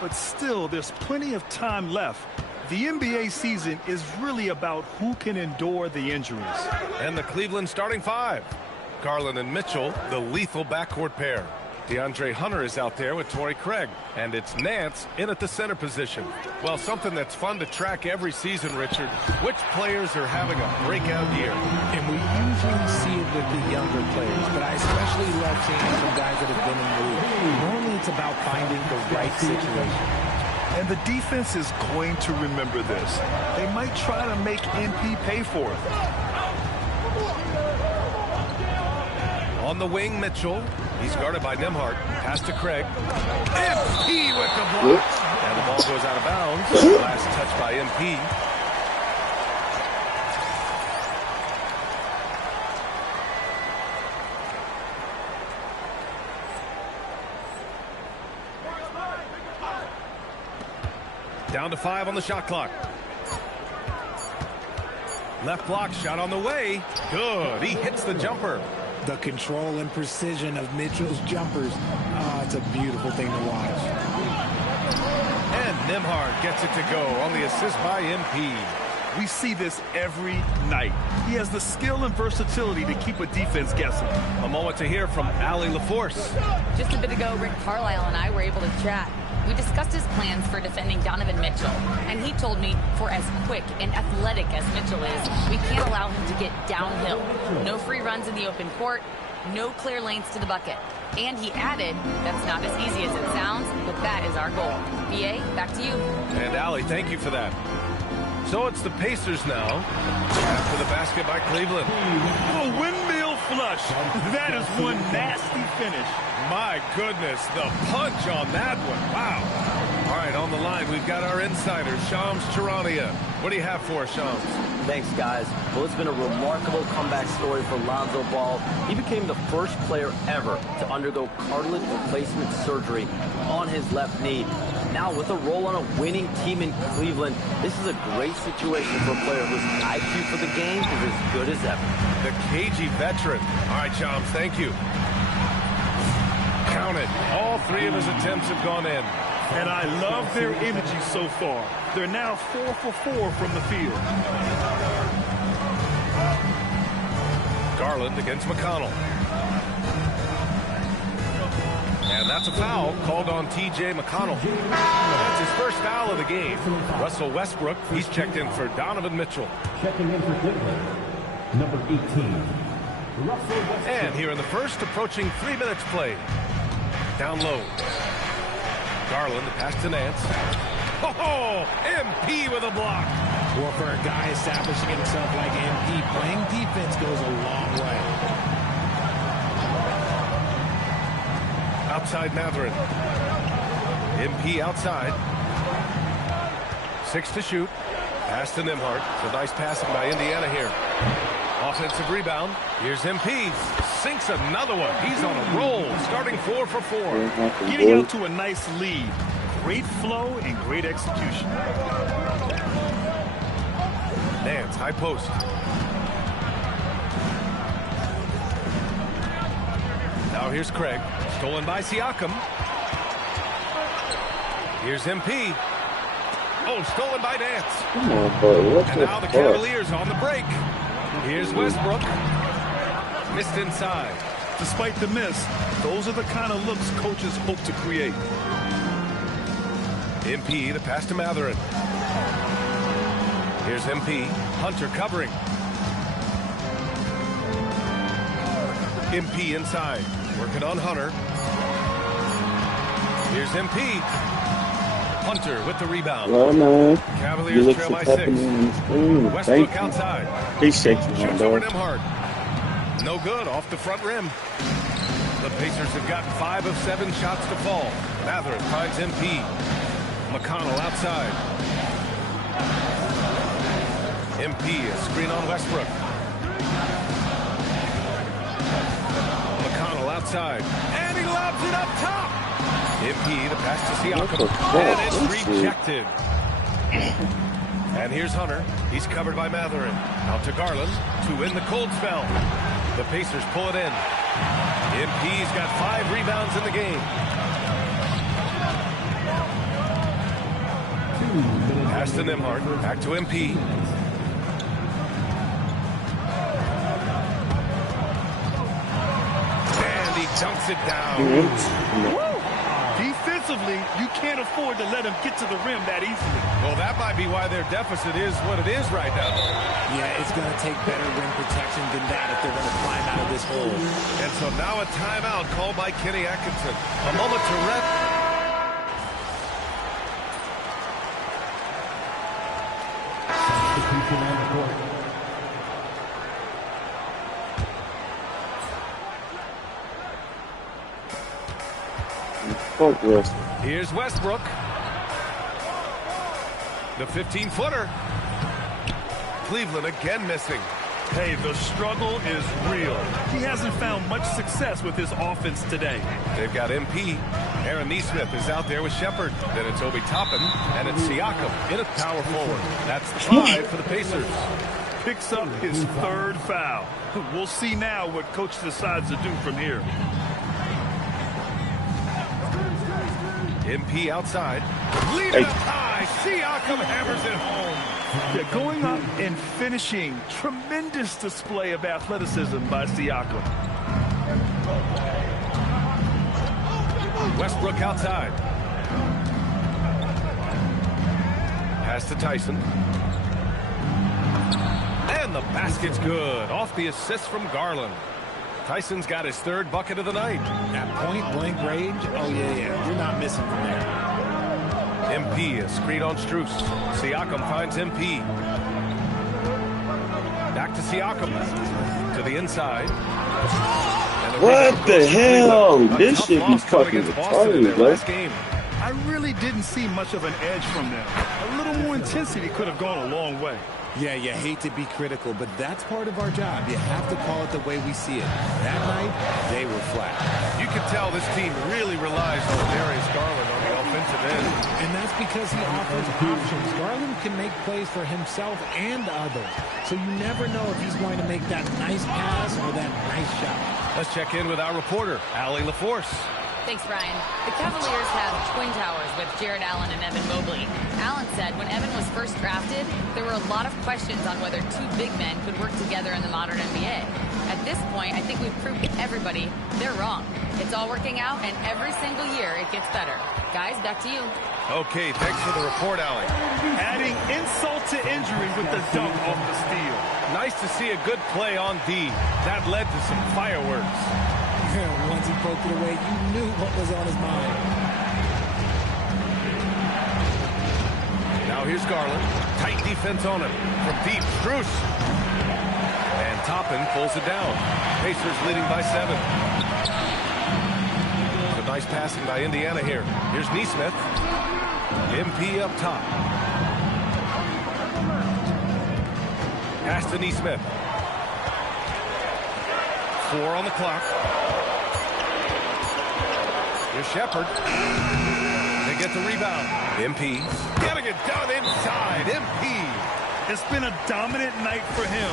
but still, there's plenty of time left. The NBA season is really about who can endure the injuries. And the Cleveland starting five. Garland and Mitchell, the lethal backcourt pair. DeAndre Hunter is out there with Torrey Craig. And it's Nance in at the center position. Well, something that's fun to track every season, Richard. Which players are having a breakout year? And we usually see it with the younger players, but I especially love seeing some guys that have been in the league. Normally it's about finding the right situation. And the defense is going to remember this. They might try to make MP pay for it. On the wing, Mitchell. He's guarded by Nembhard. Pass to Craig. MP with the block. And the ball goes out of bounds. Last touch by MP. Down to 5 on the shot clock. Left block shot on the way. Good. He hits the jumper. The control and precision of Mitchell's jumpers. Oh, it's a beautiful thing to watch. And Nembhard gets it to go on the assist by MP. We see this every night. He has the skill and versatility to keep a defense guessing. A moment to hear from Allie LaForce. Just a bit ago, Rick Carlisle and I were able to chat. We discussed his plans for defending Donovan Mitchell, and he told me for as quick and athletic as Mitchell is, we can't allow him to get downhill. No free runs in the open court, no clear lanes to the bucket. And he added, that's not as easy as it sounds, but that is our goal. BA, back to you. And Allie, thank you for that. So it's the Pacers now, after the basket by Cleveland. A windmill flush. That is one nasty finish. My goodness, the punch on that one. Wow. All right, on the line, we've got our insider, Shams Charania. What do you have for us, Shams? Thanks, guys. Well, it's been a remarkable comeback story for Lonzo Ball. He became the first player ever to undergo cartilage replacement surgery on his left knee. Now, with a role on a winning team in Cleveland, this is a great situation for a player whose IQ for the game is as good as ever. The cagey veteran. All right, Shams, thank you. Count it. All 3 of his attempts have gone in. And I love their energy so far. They're now 4 for 4 from the field. Garland against McConnell. And that's a foul called on T.J. McConnell. That's his first foul of the game. Russell Westbrook, he's checked in for Donovan Mitchell. Checking in for Cleveland, number 18. Russell Westbrook. And here in the first, approaching 3 minutes played. Down low. Garland, the pass to Nance. Oh, MP with a block. Well, for a guy establishing himself like MP, playing defense goes a long way. Outside Matherin. MP outside. 6 to shoot. Pass to Nembhard. So nice passing by Indiana here. Offensive rebound. Here's MP. Sinks another one. He's on a roll. Starting 4 for 4. Getting out to a nice lead. Great flow and great execution. Nance, high post. Now here's Craig. Stolen by Siakam. Here's MP. Oh, stolen by Nance. Come on, boy. And now the Cavaliers on the break. Here's Westbrook. Missed inside. Despite the miss, those are the kind of looks coaches hope to create. MP, the pass to Matherin. Here's MP. Hunter covering. MP inside. Working on Hunter. Here's MP. Hunter with the rebound. Well, man. Cavaliers trail by 6. Westbrook outside. Appreciate you, Shoots over Nembhard. No good off the front rim. The Pacers have gotten 5 of 7 shots to fall. Matherin finds MP. McConnell outside. MP, a screen on Westbrook. McConnell outside. And he lobs it up top. MP, the pass to Siakam. And it's rejected. And here's Hunter. He's covered by Matherin. Out to Garland to win the cold spell. The Pacers pull it in. MP's got 5 rebounds in the game. Pass to Nimhart. Back to MP. And he dunks it down. Defensively, you can't afford to let him get to the rim that easily. Well, that might be why their deficit is what it is right now. Yeah, it's going to take better rim protection than that if they're going to climb out of this hole. And so now a timeout called by Kenny Atkinson. A moment to rest. Here's Westbrook. The 15-footer. Cleveland again missing. Hey, the struggle is real. He hasn't found much success with his offense today. They've got MP. Aaron Nesmith is out there with Shepard. Then it's Obi Toppin, and it's Siakam in at power forward. That's 5 for the Pacers. Picks up his 3rd foul. We'll see now what coach decides to do from here. MP outside. Lead it up high. Siakam hammers it home. Yeah, going up and finishing. Tremendous display of athleticism by Siakam. Westbrook outside. Pass to Tyson. And the basket's good. Off the assist from Garland. Tyson's got his 3rd bucket of the night. At point-blank range, oh, yeah. You're not missing from there. MP is screen on Strus. Siakam finds MP. Back to Siakam. To the inside. What the hell? This should be fucking retarded, bro. I really didn't see much of an edge from them. A little more intensity could have gone a long way. Yeah, you hate to be critical, but that's part of our job. You have to call it the way we see it. That night, they were flat. You can tell this team really relies on Darius Garland on the offensive end. And that's because he offers options. Garland can make plays for himself and others. So you never know if he's going to make that nice pass or that nice shot. Let's check in with our reporter, Allie LaForce. Thanks, Brian. The Cavaliers have twin towers with Jared Allen and Evan Mobley. Allen said when Evan was first drafted, there were a lot of questions on whether 2 big men could work together in the modern NBA. At this point, I think we've proved to everybody they're wrong. It's all working out, and every single year it gets better. Guys, back to you. Okay, thanks for the report, Allie. Adding insult to injury with the dunk off the steal. Nice to see a good play on D. That led to some fireworks. Once he poked it away, you knew what was on his mind. Now here's Garland. Tight defense on him. From deep, Strus. And Toppin pulls it down. Pacers leading by 7. Good nice passing by Indiana here. Here's Nesmith. MP up top. Pass to Nesmith. 4 on the clock. Here's Shepard. They get the rebound. MP. Gotta get down inside. MP. It's been a dominant night for him,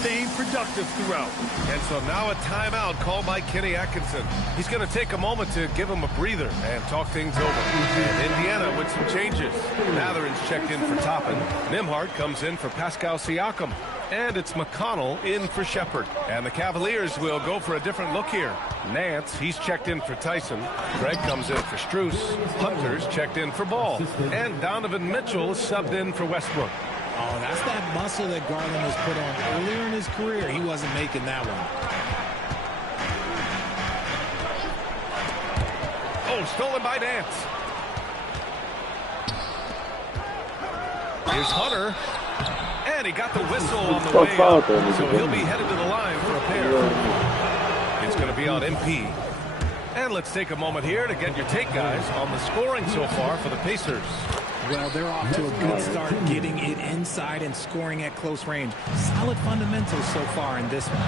staying productive throughout. And so now a timeout called by Kenny Atkinson. He's going to take a moment to give him a breather and talk things over. And Indiana with some changes. Mathurin's checked in for Toppin. Nimhart comes in for Pascal Siakam. And it's McConnell in for Shepard. And the Cavaliers will go for a different look here. Nance, he's checked in for Tyson. Craig comes in for Strus. Hunter's checked in for Ball. And Donovan Mitchell is subbed in for Westbrook. Oh, that's that muscle that Garland has put on earlier in his career. He wasn't making that one. Oh, stolen by Nance. Here's Hunter. And he got the whistle on the way up. So he'll be headed to the line for a pair. It's going to be on MP. And let's take a moment here to get your take, guys, on the scoring so far for the Pacers. Well, they're off to a good start getting it inside and scoring at close range. Solid fundamentals so far in this one.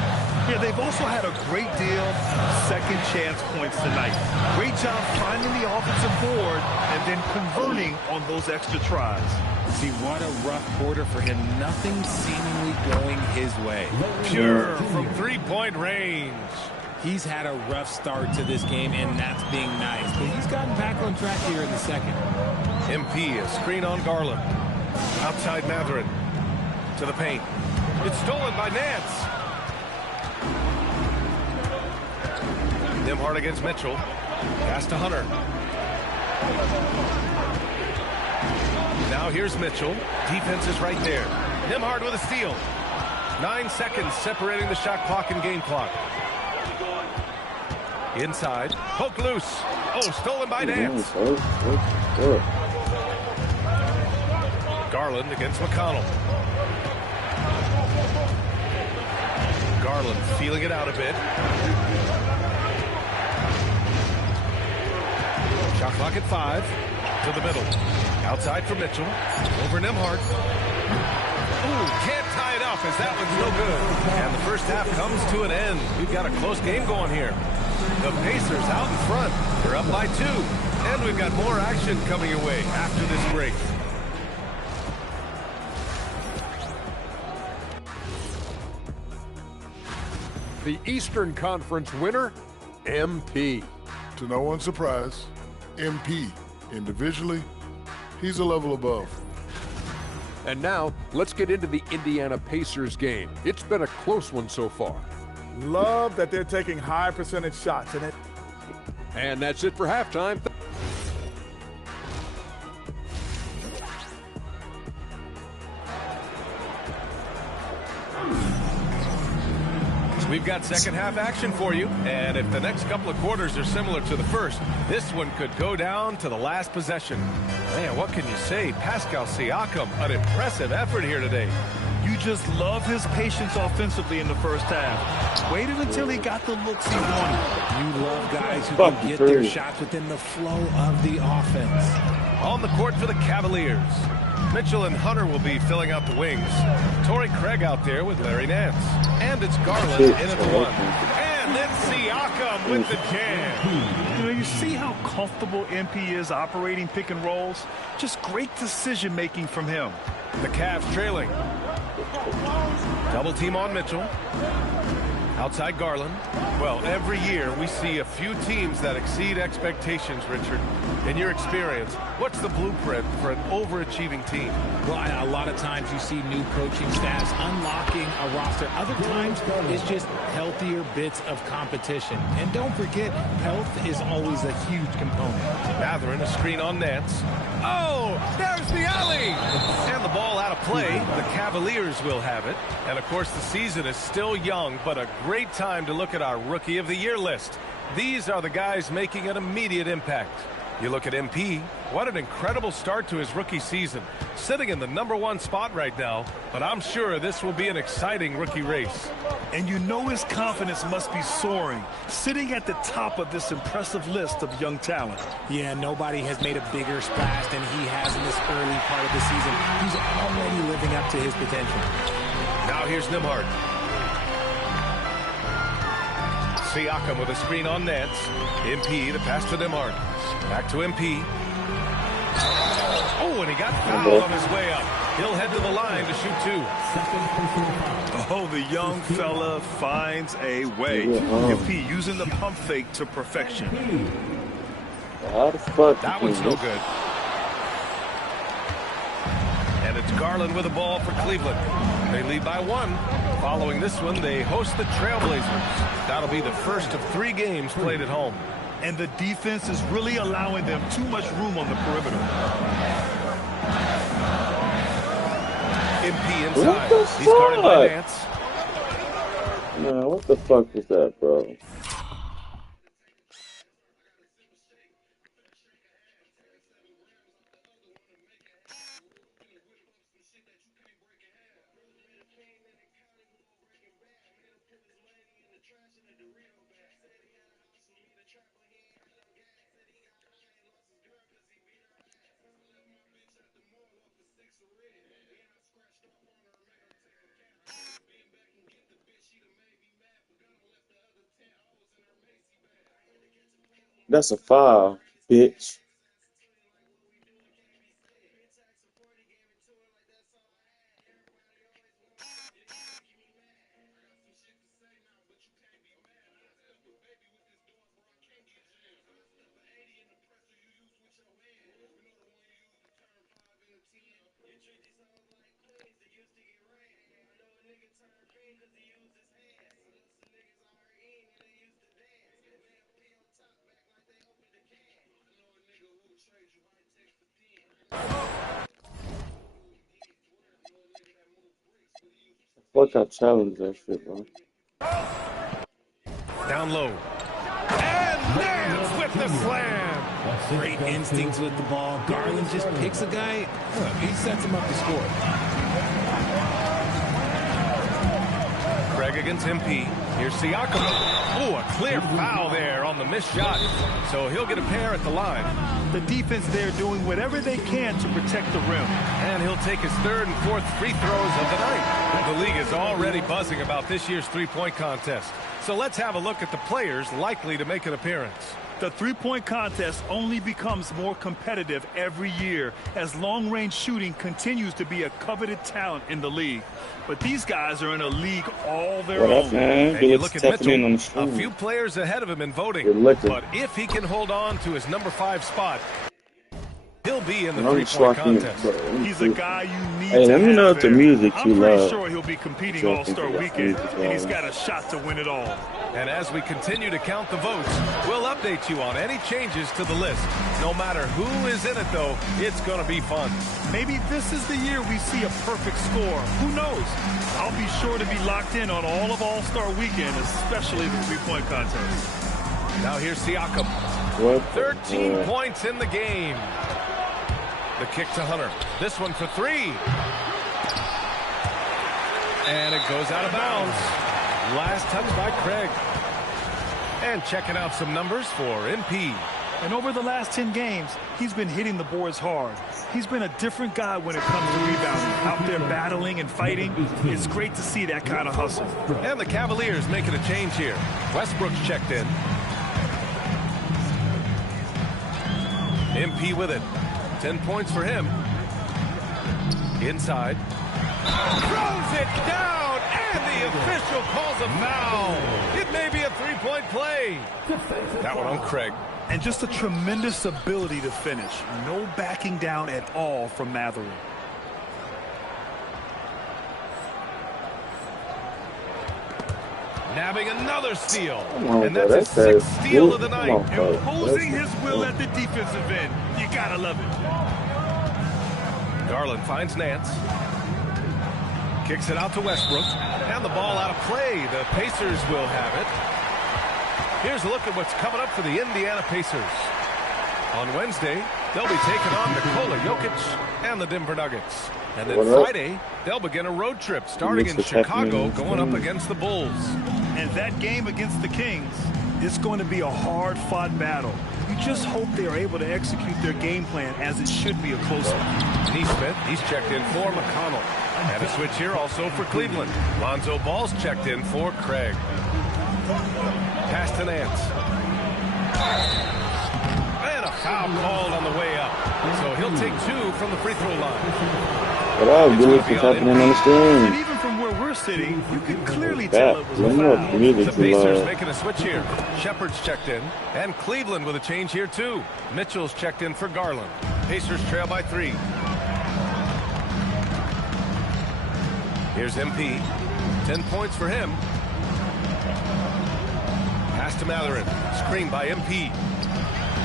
Yeah, they've also had a great deal of second chance points tonight. Great job finding the offensive board and then converting on those extra tries. See, what a rough quarter for him. Nothing seemingly going his way. Pure from three-point range. He's had a rough start to this game, and that's being nice. But he's gotten back on track here in the second. MP, a screen on Garland. Outside Matherin. To the paint. It's stolen by Nance. Nembhard against Mitchell. Pass to Hunter. Now here's Mitchell. Defense is right there. Nembhard with a steal. 9 seconds separating the shot clock and game clock. Inside. Poke loose. Oh, stolen by Nance. Garland against McConnell. Garland feeling it out a bit. Shot clock at 5. To the middle. Outside for Mitchell. Over Nembhard. Ooh, can't tie it up as that one's no good. And the first half comes to an end. We've got a close game going here. The Pacers out in front. They're up by 2. And we've got more action coming your way after this break. The Eastern Conference winner, MP. To no one's surprise, MP, individually, he's a level above. And now, let's get into the Indiana Pacers game. It's been a close one so far. Love that they're taking high percentage shots in it. And that's it for halftime. We've got second half action for you, and if the next couple of quarters are similar to the first, this one could go down to the last possession. Man, what can you say? Pascal Siakam, an impressive effort here today. You just love his patience offensively in the first half. Waited until he got the looks he wanted. You love guys who can get their shots within the flow of the offense. On the court for the Cavaliers. Mitchell and Hunter will be filling out the wings. Torrey Craig out there with Larry Nance. And it's Garland in at the 1. And then Siakam with the jam. You know, you see how comfortable MP is operating pick and rolls? Just great decision-making from him. The Cavs trailing. Double team on Mitchell. Outside Garland. Well, every year we see a few teams that exceed expectations, Richard. In your experience, what's the blueprint for an overachieving team? Well, a lot of times you see new coaching staffs unlocking a roster. Other times it's just healthier bits of competition. And don't forget, health is always a huge component. Matherin, a screen on Nance. Oh, there's the alley! And the ball out of play. The Cavaliers will have it. And, of course, the season is still young, but a great time to look at our Rookie of the Year list. These are the guys making an immediate impact. You look at MP, what an incredible start to his rookie season. Sitting in the #1 spot right now, but I'm sure this will be an exciting rookie race. And you know his confidence must be soaring, sitting at the top of this impressive list of young talent. Yeah, nobody has made a bigger splash than he has in this early part of the season. He's already living up to his potential. Now here's Nembhard. Siakam with a screen on Nance. MP, the pass to Nembhard. Back to MP. Oh, and he got fouled on his way up. He'll head to the line to shoot 2. Oh, the young fella finds a way. MP using the pump fake to perfection. That one's no good. And it's Garland with the ball for Cleveland. They lead by 1. Following this one, they host the Trailblazers. That'll be the first of 3 games played at home. And the defense is really allowing them too much room on the perimeter. MP inside. He's guarded by Nance. Nah, what the fuck was that, bro? That's a foul, bitch. Fuck, I challenge that shit, bro. Down low. And Nance with the slam. Great instincts with the ball. Garland just picks a guy. He sets him up to score. Craig against MP. Here's Siakam. Oh, a clear foul there on the missed shot. So he'll get a pair at the line. The defense there doing whatever they can to protect the rim. And he'll take his third and fourth free throws of the night. The league is already buzzing about this year's three-point contest. So let's have a look at the players likely to make an appearance. The three-point contest only becomes more competitive every year as long-range shooting continues to be a coveted talent in the league. But these guys are in a league all their own. And you look at Mitchell, a few players ahead of him in voting. But if he can hold on to his number 5 spot, he'll be in the three-point contest. He's a guy you need Hey, let me know if the music you I'm love. pretty sure he'll be competing All-Star Weekend, and he's got a shot to win it all. And as we continue to count the votes, we'll update you on any changes to the list. No matter who is in it, though, it's going to be fun. Maybe this is the year we see a perfect score. Who knows? I'll be sure to be locked in on all of All-Star Weekend, especially the three-point contest. Now here's Siakam. 13 points in the game. The kick to Hunter. This one for 3. And it goes out of bounds. Last touch by Craig. And checking out some numbers for MP. And over the last 10 games, he's been hitting the boards hard. He's been a different guy when it comes to rebounding. Out there battling and fighting. It's great to see that kind of hustle. And the Cavaliers making a change here. Westbrook's checked in. MP with it. 10 points for him. Inside. Throws it down, and the official calls a foul. It may be a three-point play. That one on Craig. And just a tremendous ability to finish. No backing down at all from Mathurin. Nabbing another steal. And that's his 6th steal of the night. Imposing his will at the defensive end. You gotta love it. Garland finds Nance. Kicks it out to Westbrook. And the ball out of play. The Pacers will have it. Here's a look at what's coming up for the Indiana Pacers. On Wednesday, they'll be taking on Nikola Jokic and the Denver Nuggets. And then Friday, they'll begin a road trip starting in Chicago going up against the Bulls. And that game against the Kings is going to be a hard-fought battle. You just hope they're able to execute their game plan as it should be a close one. Neesmith, he's checked in for McConnell. And a switch here also for Cleveland. Lonzo Ball's checked in for Craig. Pass to Nance. And a foul called on the way up. So he'll take 2 from the free throw line. What up, dude? What's happening on the screen? And even from where we're sitting, you can clearly tell it was a foul. The Pacers making a switch here. Shepard's checked in. And Cleveland with a change here, too. Mitchell's checked in for Garland. Pacers trail by 3. Here's MP. 10 points for him. Pass to Mathurin. Screen by MP.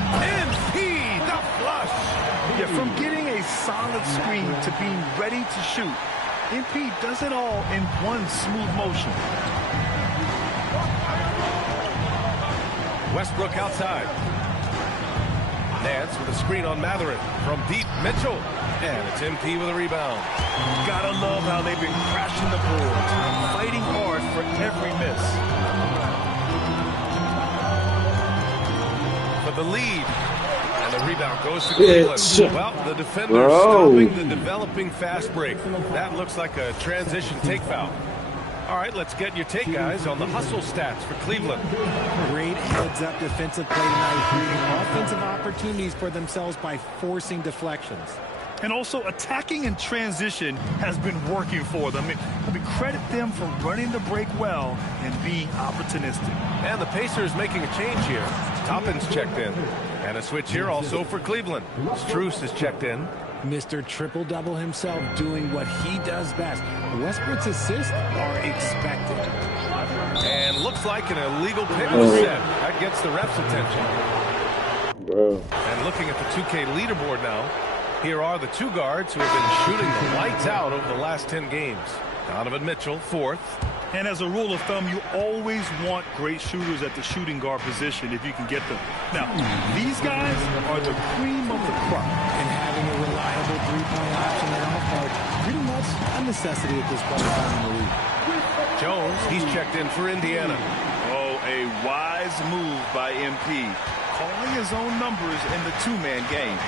MP, the flush. Yeah, from getting a solid screen to being ready to shoot, MP does it all in one smooth motion. Westbrook outside. Nance with a screen on Mathurin. From deep, Mitchell. And it's MP with a rebound. Gotta love how they've been crashing the boards, fighting hard for every miss. For the lead. And the rebound goes to Cleveland. Well, the defender stopping the developing fast break. That looks like a transition take foul. All right, let's get your take, guys, on the hustle stats for Cleveland. Great heads-up defensive play tonight, creating offensive opportunities for themselves by forcing deflections. And also attacking in transition has been working for them. I mean, credit them for running the break well and being opportunistic. And the Pacers making a change here. Toppin's checked in. And a switch here also for Cleveland. Strus is checked in. Mr. Triple-Double himself doing what he does best. Westbrook's assists are expected. And looks like an illegal pick was set. That gets the ref's attention. Bro. And looking at the 2K leaderboard now, here are the two guards who have been shooting the lights out over the last 10 games. Donovan Mitchell, 4th. And as a rule of thumb, you always want great shooters at the shooting guard position if you can get them. Now, these guys are the cream of the crop. And having a reliable three-point option at all part, pretty much a necessity at this point in time in the league. Jones, he's checked in for Indiana. Oh, a wise move by MP. Calling his own numbers in the two-man game.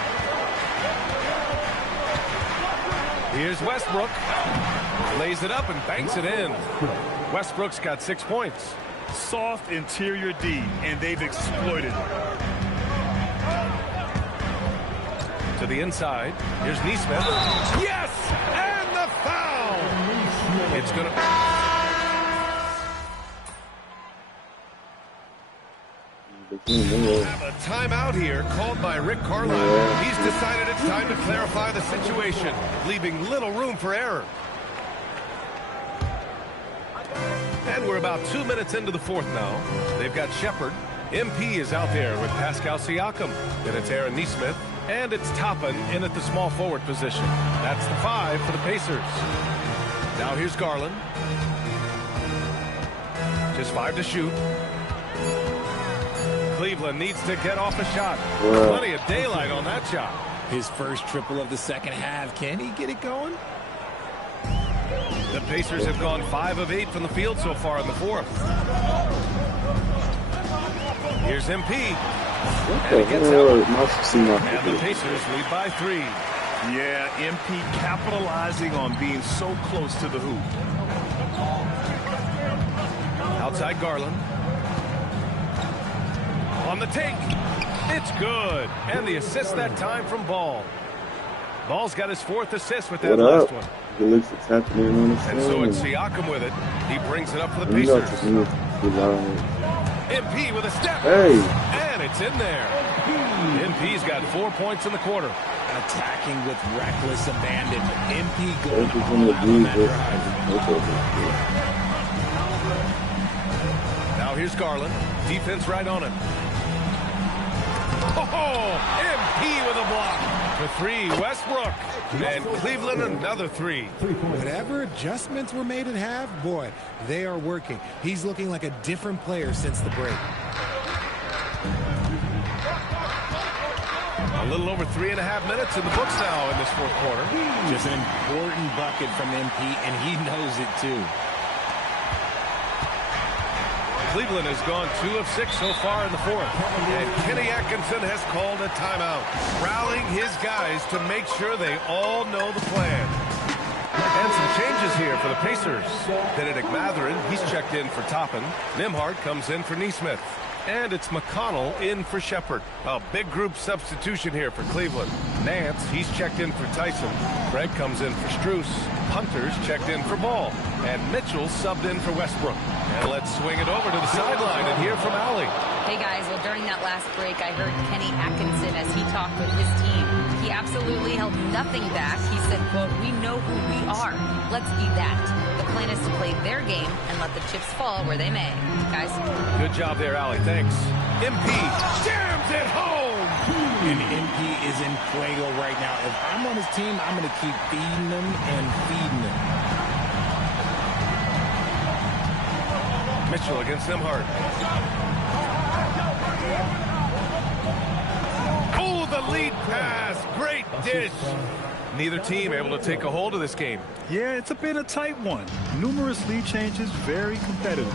Here's Westbrook. Lays it up and banks it in. Westbrook's got 6 points. Soft interior D, and they've exploited it. To the inside. Here's Nesmith. Yes! And the foul! It's going to... Have a timeout here called by Rick Carlisle. He's decided it's time to clarify the situation, leaving little room for error. And we're about 2 minutes into the fourth now. They've got Shepherd. MP is out there with Pascal Siakam. Then it's Aaron Nesmith. And it's Toppin in at the small forward position. That's the 5 for the Pacers. Now here's Garland. Just 5 to shoot. Cleveland needs to get off a shot. Plenty of daylight on that shot. His first triple of the second half. Can he get it going? The Pacers have gone 5 of 8 from the field so far in the fourth. Here's MP. And he gets out. And the Pacers lead by 3. Yeah, MP capitalizing on being so close to the hoop. Outside Garland. On the take. It's good. And the assist that time from Ball. Ball's got his 4th assist with that last one. It looks it's happening on the And so it's Siakam with it. He brings it up for the Pacers. MP with a step. Hey. And it's in there. MP's got 4 points in the quarter. Attacking with reckless abandon. MP going all out on that drive. Now here's Garland. Defense right on him. Oh, MP with a block. For 3, Westbrook. And Cleveland another 3. Whatever adjustments were made at half, boy, they are working. He's looking like a different player since the break. A little over 3.5 minutes in the books now in this fourth quarter. Just an important bucket from MP, and he knows it too. Cleveland has gone 2 of 6 so far in the fourth. And Kenny Atkinson has called a timeout, rallying his guys to make sure they all know the plan. And some changes here for the Pacers. Benedict Mathurin, he's checked in for Toppin. Nembhard comes in for Nesmith. And it's McConnell in for Shepherd. A big group substitution here for Cleveland. Nance, he's checked in for Tyson. Craig comes in for Strus. Hunter's checked in for Ball. And Mitchell subbed in for Westbrook. And let's swing it over to the sideline and hear from Allie. Hey guys, well during that last break I heard Kenny Atkinson as he talked with his team. He absolutely held nothing back. He said, quote, "We know who we are. Let's be that. The plan is to play their game and let the chips fall where they may." Guys. Good job there, Allie. Thanks. MP jams it home. And MP is in fuego right now. If I'm on his team, I'm going to keep feeding him and feeding him. Mitchell against Nembhard. Oh, the lead pass. Great dish. Neither team able to take a hold of this game. Yeah, it's been a tight one. Numerous lead changes, very competitive.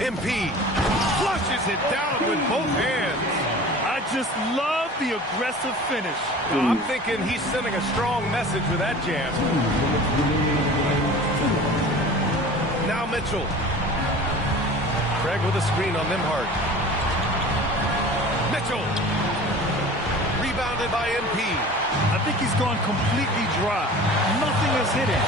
MP flushes it down with both hands. I just love the aggressive finish. I'm thinking he's sending a strong message with that jam. Now Mitchell. Craig with a screen on Nembhard. Mitchell. Rebounded by MP. I think he's gone completely dry. Nothing has hit him.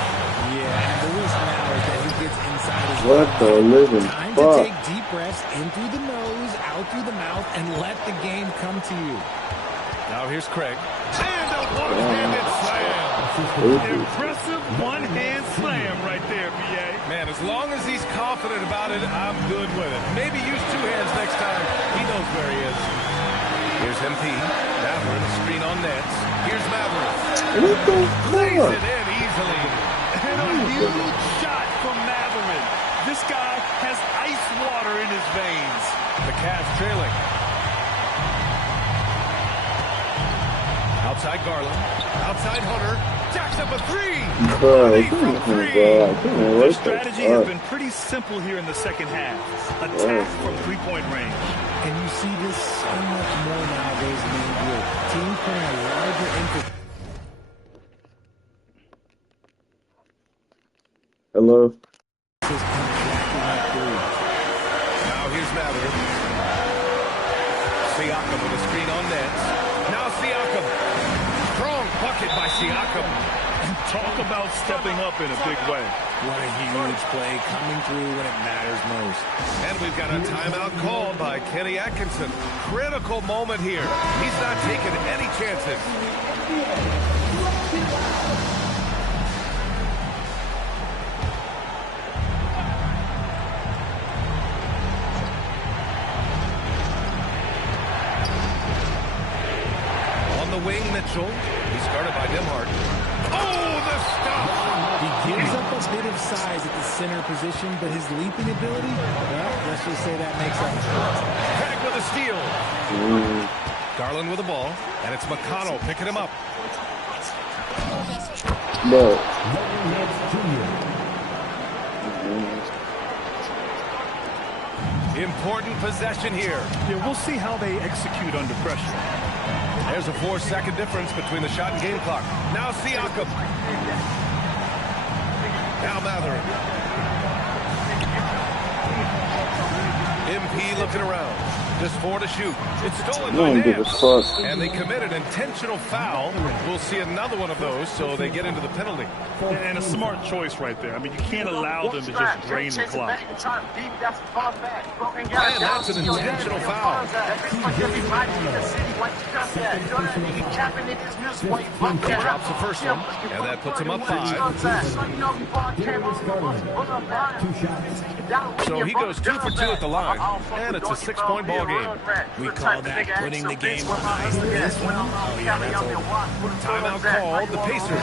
Yeah, and the risk now is that he gets inside his What the living Time fuck? to take deep breaths in through the nose, out through the mouth, and let the game come to you. Here's Craig. And a one-handed slam. Impressive one-hand slam right there, B.A. Man, as long as he's confident about it, I'm good with it. Maybe use two hands next time. He knows where he is. Here's MP. Matherin, screen on nets. Here's Matherin. Lays it in easily. And a huge shot from Matherin. This guy has ice water in his veins. The Cavs trailing. Outside Garland. Outside Hunter. Jacks up a three. The strategy has been pretty simple here in the second half. Attack from three-point range. And you see this so much more nowadays in the NBA. Teams putting a larger emphasis. Hello. Now here's Matherin. Siakam with a screen on nets. Now Siakam. Strong bucket by Siakam. Talk about stepping up in a big way. What a huge play coming through when it matters most. And we've got a timeout called by Kenny Atkinson. Critical moment here. He's not taking any chances. On the wing, Mitchell. He's guarded by Demhart. Oh, the stop! He gives up a bit of size at the center position, but his leaping ability, well, let's just say that makes up for it. Craig with a steal. Garland with the ball, and it's McConnell picking him up. No. Important possession here. Yeah, we'll see how they execute under pressure. There's a 4-second difference between the shot and game clock. Now Siakam. Now Matherin. MP looking around. Just 4 to shoot. It's stolen by Nance. And they commit an intentional foul. We'll see another one of those, so they get into the penalty. And a smart choice right there. I mean, you can't allow them to just drain the clock. And that's an intentional foul. He drops the first one, and that puts him up 5. So he goes 2 for 2 at the line, and it's a 6-point ball game. We call that putting the game behind this one. Oh, yeah, that's over. Timeout called, the Pacers.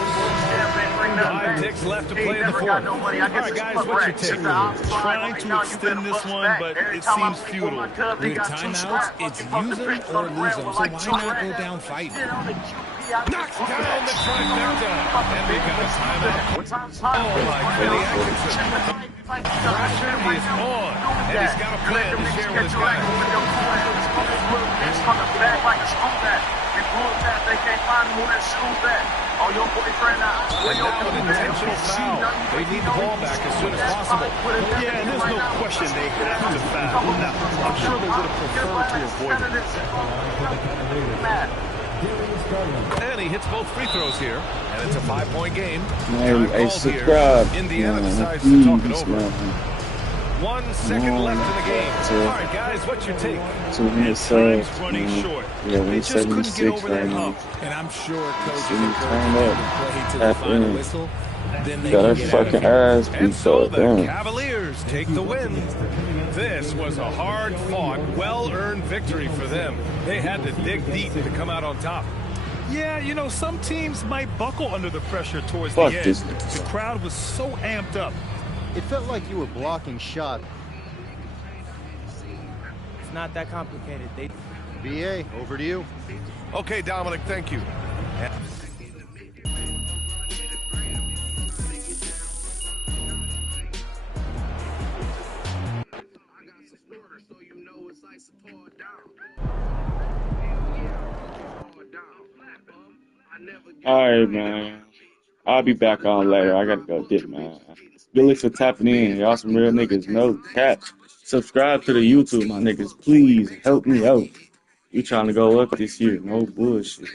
5 ticks left to play in the fourth. All right, guys, what's your take? Trying to extend this one, but it seems futile. With timeouts, it's use them or lose them. So why not go down fighting? Knocks down the trifecta. And we've got a timeout. Oh, by Kenny Atkinson. Pressure is on. And he's got a plan to share with his guys. And now an intentional foul. They need the ball back as soon as possible. Yeah, and there's no question they have to foul. Now, I'm sure they would have preferred to avoid it. And he hits both free throws here. And it's a 5-point game. Hey, subscribe. Indiana decides to talk it over. 1 second left in the game. All right, guys, what's your take? Time's running short. Yeah, They just couldn't get over that hump. And I'm sure coaches Turn encourage them up. to play to the final whistle. Then they Got can our get fucking out of ass And beat so up. the Cavaliers take the win. This was a hard-fought, well-earned victory for them. They had to dig deep to come out on top. Yeah, you know, some teams might buckle under the pressure towards the end. The crowd was so amped up. It felt like you were blocking shot. It's not that complicated. BA, over to you. Okay, Dominic, thank you. Alright, man. I'll be back on later. I gotta go dip, man. Billy for tapping in. Y'all some real niggas. No cap. Subscribe to the YouTube, my niggas. Please help me out. We trying to go up this year. No bullshit.